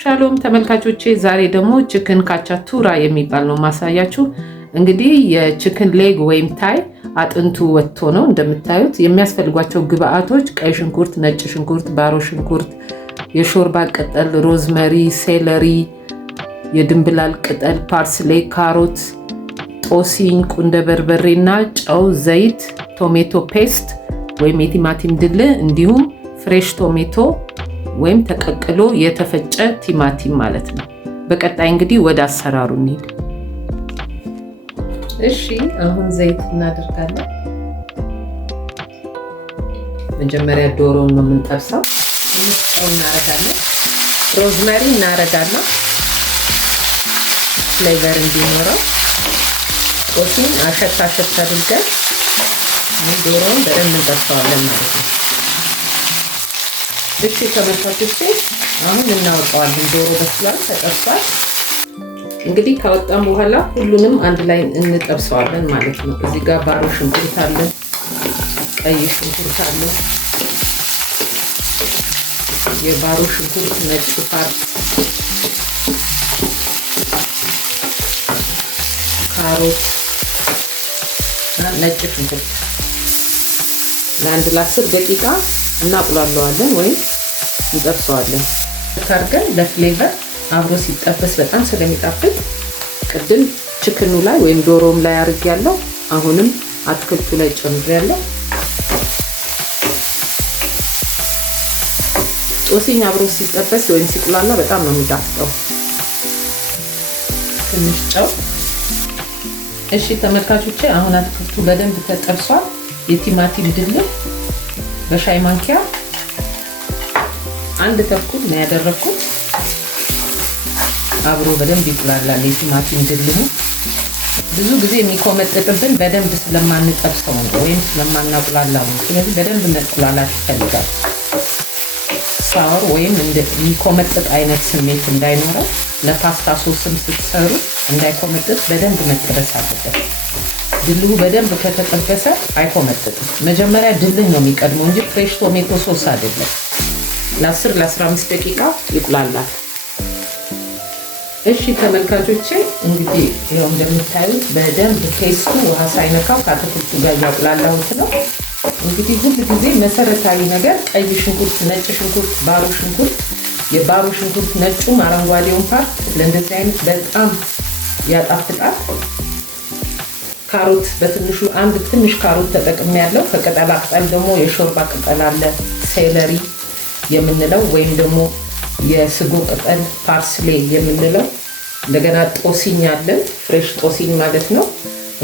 ሻሎም ተመልካቾቼ፣ ዛሬ ደግሞ ቺክን ካቻቱራ የሚባል ነው ማሳያችሁ። እንግዲህ የቺክን ሌግ ወይም ታይ አጥንቱ ወጥቶ ነው እንደምታዩት። የሚያስፈልጓቸው ግብአቶች ቀይ ሽንኩርት፣ ነጭ ሽንኩርት፣ ባሮ ሽንኩርት፣ የሾርባ ቅጠል፣ ሮዝመሪ፣ ሴለሪ፣ የድንብላል ቅጠል፣ ፓርስሌ፣ ካሮት፣ ጦሲኝ፣ ቁንደ በርበሬና ጨው፣ ዘይት፣ ቶሜቶ ፔስት ወይም የቲማቲም ድል እንዲሁም ፍሬሽ ቶሜቶ ወይም ተቀቅሎ የተፈጨ ቲማቲም ማለት ነው። በቀጣይ እንግዲህ ወደ አሰራሩ እንሂድ። እሺ አሁን ዘይት እናደርጋለን። መጀመሪያ ዶሮውን ነው የምንጠብሰው። ትንሽ ጨው እናረጋለን። ሮዝመሪ እናረጋለን ፍሌቨር እንዲኖረው። ጦሲኝ አሸት አድርገን ዶሮውን በደንብ እንጠብሰዋለን ማለት ነው። እሺ ተመልካቾቼ አሁን እናወጣዋለን። ዶሮ በስሏል፣ ተጠብሷል። እንግዲህ ካወጣን በኋላ ሁሉንም አንድ ላይ እንጠብሰዋለን ማለት ነው። እዚህ ጋር ባሮ ሽንኩርት አለ፣ ቀይ ሽንኩርት አለ፣ የባሮ ሽንኩርት ነጭ ፓርት፣ ካሮት እና ነጭ ሽንኩርት ለአንድ ለ10 ደቂቃ እናቁላለዋለን ወይም እንጠብሰዋለን። ካርገን ለፍሌቨር አብሮ ሲጠበስ በጣም ስለሚጣፍጥ ቅድም ቺክኑ ላይ ወይም ዶሮም ላይ አድርጌያለሁ። አሁንም አትክልቱ ላይ ጨምሬያለሁ። ጦሲኝ አብሮ ሲጠበስ ወይም ሲቁላላ በጣም ነው የሚጣፍጠው። ትንሽ ጨው። እሺ ተመልካቾቼ አሁን አትክልቱ በደንብ ተጠብሷል። የቲማቲም ድልህ በሻይ ማንኪያ 1 ተኩል ነው ያደረኩት። አብሮ በደንብ ይቁላላል። የቲማቲም ድልሁ ብዙ ጊዜ የሚኮመጥጥብን በደንብ ስለማንጠብሰው ነው ወይም ስለማናቁላላ ነው። ስለዚህ በደንብ መቁላላት ይፈልጋል። ሳወር ወይም የሚኮመጥጥ አይነት ስሜት እንዳይኖረው ለፓስታ ሶስም ስትሰሩ እንዳይኮመጥጥ በደንብ መጠበስ አለበት። ድልሁ በደንብ ከተጠበሰ አይኮመጥጥም። መጀመሪያ ድልህ ነው የሚቀድመው እንጂ ፍሬሽ ቶሜቶ ሶስ አይደለም። ለ10 ለ15 ደቂቃ ይቁላላል። እሺ ተመልካቾቼ እንግዲህ ይኸው እንደምታዩት በደንብ ፔስቱ ውሃ ሳይነካው ከአትክልቱ ጋር እያቁላላሁት ነው። እንግዲህ ሁል ጊዜ መሰረታዊ ነገር ቀይ ሽንኩርት፣ ነጭ ሽንኩርት፣ ባሮ ሽንኩርት፣ የባሮ ሽንኩርት ነጩም አረንጓዴውን ፓርት ለእንደዚህ አይነት በጣም ያጣፍጣል። ካሮት በትንሹ 1 ትንሽ ካሮት ተጠቅሜያለሁ። ከቅጠላ ቅጠል ደግሞ የሾርባ ቅጠል አለ፣ ሴለሪ የምንለው ወይም ደግሞ የስጎ ቅጠል ፓርስሌ የምንለው። እንደገና ጦሲኝ አለ፣ ፍሬሽ ጦሲኝ ማለት ነው።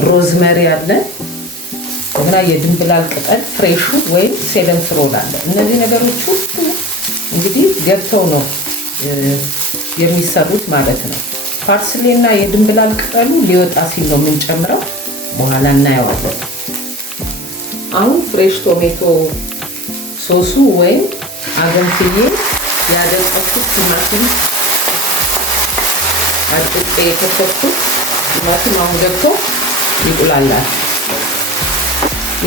ሮዝመሪ አለ እና የድንብላል ቅጠል ፍሬሹ ወይም ሴለንትሮል አለ። እነዚህ ነገሮች ሁሉ እንግዲህ ገብተው ነው የሚሰሩት ማለት ነው። ፓርስሌ እና የድንብላል ቅጠሉ ሊወጣ ሲል ነው የምንጨምረው። በኋላ እናየዋለን። አሁን ፍሬሽ ቶሜቶ ሶሱ ወይም አገንፍዬ ያደቀኩት ቲማቲም አጥቄ የተፈኩት ቲማቲም አሁን ገብቶ ይቁላላል።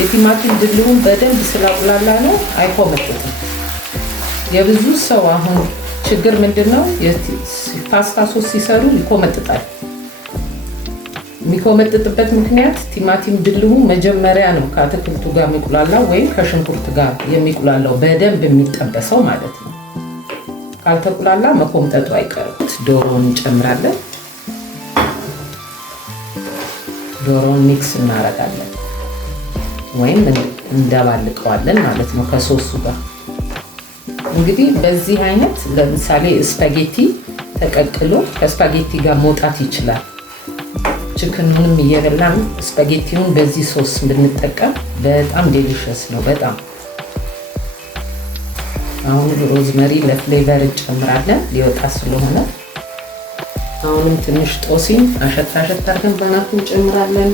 የቲማቲም ድልውን በደንብ ስላቁላላ ነው አይኮመጥጥም። የብዙ ሰው አሁን ችግር ምንድነው? ፓስታ ሶስ ሲሰሩ ይኮመጥጣል። የሚኮመጥጥበት ምክንያት ቲማቲም ድልሁ መጀመሪያ ነው ከአትክልቱ ጋር የሚቁላላው ወይም ከሽንኩርት ጋር የሚቁላላው በደንብ የሚጠበሰው ማለት ነው። ካልተቁላላ መኮምጠጡ አይቀርም። ዶሮውን እንጨምራለን። ዶሮውን ሚክስ እናረጋለን ወይም እንደባልቀዋለን ማለት ነው ከሶሱ ጋር። እንግዲህ በዚህ አይነት ለምሳሌ ስፓጌቲ ተቀቅሎ ከስፓጌቲ ጋር መውጣት ይችላል። ቺክኑንም እየበላን ስፓጌቲውን በዚህ ሶስ ብንጠቀም በጣም ዴሊሽስ ነው በጣም። አሁን ሮዝመሪ ለፍሌቨር እንጨምራለን ሊወጣ ስለሆነ። አሁንም ትንሽ ጦሲኝ አሸት አድርገን በናቱ እንጨምራለን።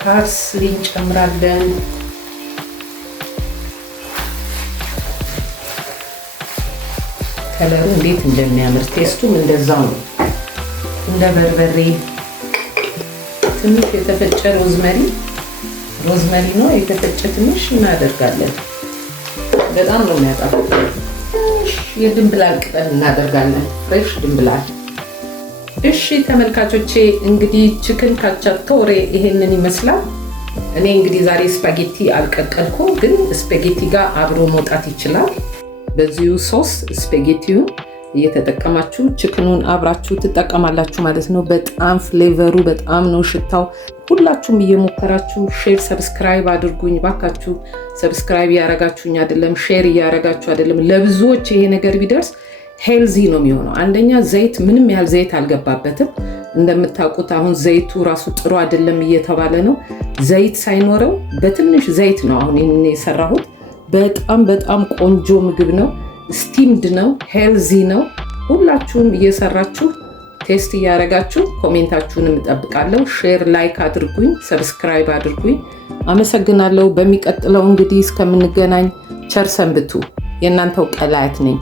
ፓርስሊ እንጨምራለን። ከለሩ እንዴት እንደሚያምር ቴስቱም እንደዛው ነው። እንደ በርበሬ ትንሽ የተፈጨ ሮዝመሪ ነው የተፈጨ ትንሽ እናደርጋለን። በጣም ነው የሚያጣፍጠው። የድንብላል ቅጠል እናደርጋለን። ፍሬሽ ድንብላል። እሺ ተመልካቾቼ እንግዲህ ቺክን ካቻቶሬ ይሄንን ይመስላል። እኔ እንግዲህ ዛሬ ስፓጌቲ አልቀቀልኩም፣ ግን ስፓጌቲ ጋር አብሮ መውጣት ይችላል። በዚሁ ሶስ ስፓጌቲውን እየተጠቀማችሁ ቺክኑን አብራችሁ ትጠቀማላችሁ ማለት ነው። በጣም ፍሌቨሩ በጣም ነው ሽታው። ሁላችሁም እየሞከራችሁ ሼር ሰብስክራይብ አድርጉኝ ባካችሁ። ሰብስክራይብ ያረጋችሁኝ አይደለም፣ ሼር እያረጋችሁ አይደለም። ለብዙዎች ይሄ ነገር ቢደርስ ሄልዚ ነው የሚሆነው። አንደኛ ዘይት ምንም ያህል ዘይት አልገባበትም። እንደምታውቁት አሁን ዘይቱ ራሱ ጥሩ አይደለም እየተባለ ነው። ዘይት ሳይኖረው በትንሽ ዘይት ነው አሁን ይሄን የሰራሁት። በጣም ቆንጆ ምግብ ነው። ስቲምድ ነው፣ ሄልዚ ነው። ሁላችሁም እየሰራችሁ ቴስት እያረጋችሁ ኮሜንታችሁንም እጠብቃለሁ። ሼር ላይክ አድርጉኝ፣ ሰብስክራይብ አድርጉኝ። አመሰግናለሁ። በሚቀጥለው እንግዲህ እስከምንገናኝ ቸር ሰንብቱ። የእናንተው ቀላያት ነኝ።